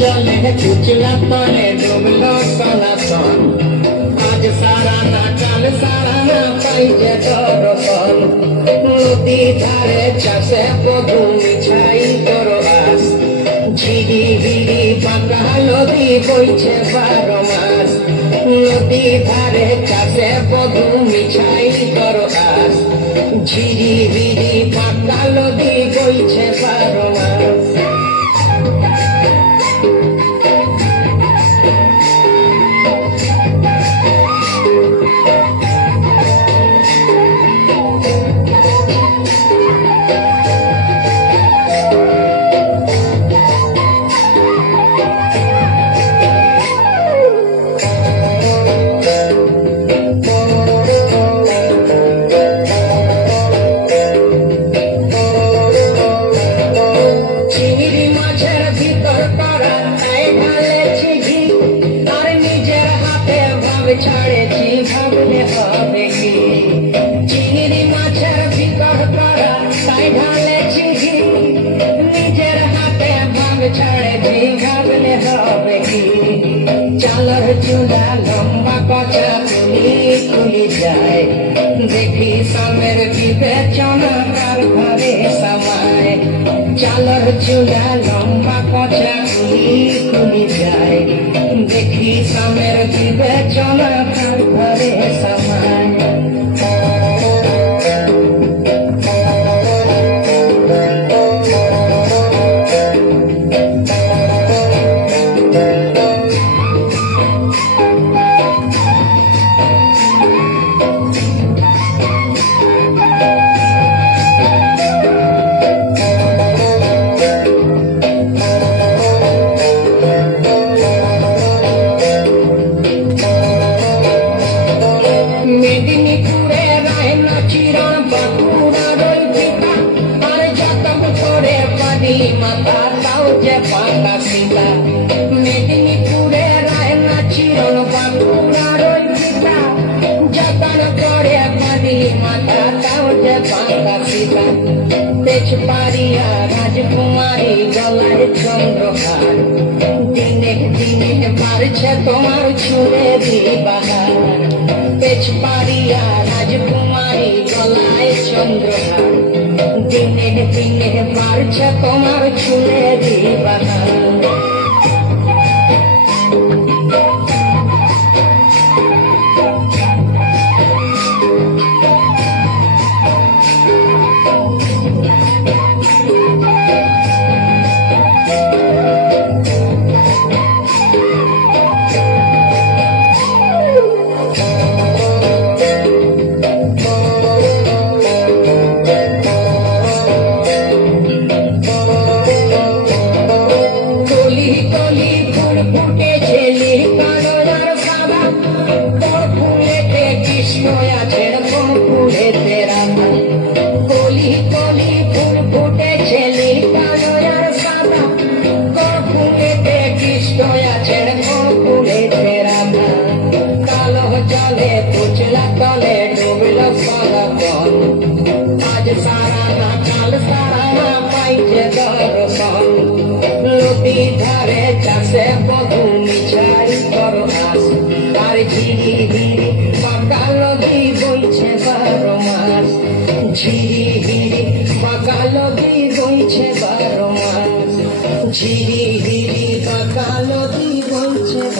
জলে চুচলা তলে ডুবলো সনাতন আজ সারা না কাল সারা না পাইছে দর্শন নদী ধারে চাষে বধু মিছাই তোর আস ঝিরি হিরি বাঁকা নদী বইছে 12 মাস নদী ধারে চাষে বধু মিছাই তোর আস ঝিরি হিরি বাঁকা নদী বইছে 12 মাস ছাড়েছি ভাবলে হবে কি চিংড়ি মাছের ভিতর করা তাই ঢালেছি ঘি নিজের হাতে ভাব ছাড়েছি ভাবলে হবে কি চালের চুলা লম্বা কচা তুলি যায় দেখি সামের বিবেচনা কার ঘরে সমায় চালের চুলা লম্বা কচা তুলি যায় দেখি সামের বিবেচনা কার ঘরে সমায় মেদিনীপুরে রায়না চিরণ বাঁকুড়ার ওই পিতা আর যতম করে পানি মাথা তাও যে পাকা পিতা মেদিনীপুরে রায়না চিরণ বাঁকুড়ার ওই পিতা যতন করে পানি মাথা তাও যে পাকা পিতা পেছ পারিয়া রাজকুমারী গলায় চন্দ্রহার দিনে দিনে বাড়ছে তোমার ছুঁড়ে দিবাহার পেছ পারিয়া রাজকুমারী গলায় চন্দ্রহার দিনে দিনে বাড়ছে তোমার ছুঁড়ে দিবাহার জলে পুচলা তলে ডুবলো সনাতন আজ সারা না কাল সারা না পাইছে দর্শন নদী ধারে চাষে বধু মিছাই তোর আস আর ঝিরি হিরি পাকা নদী বইছে 12 মাস ঝিরি হিরি পাকা নদী বইছে 12 মাস ঝিরি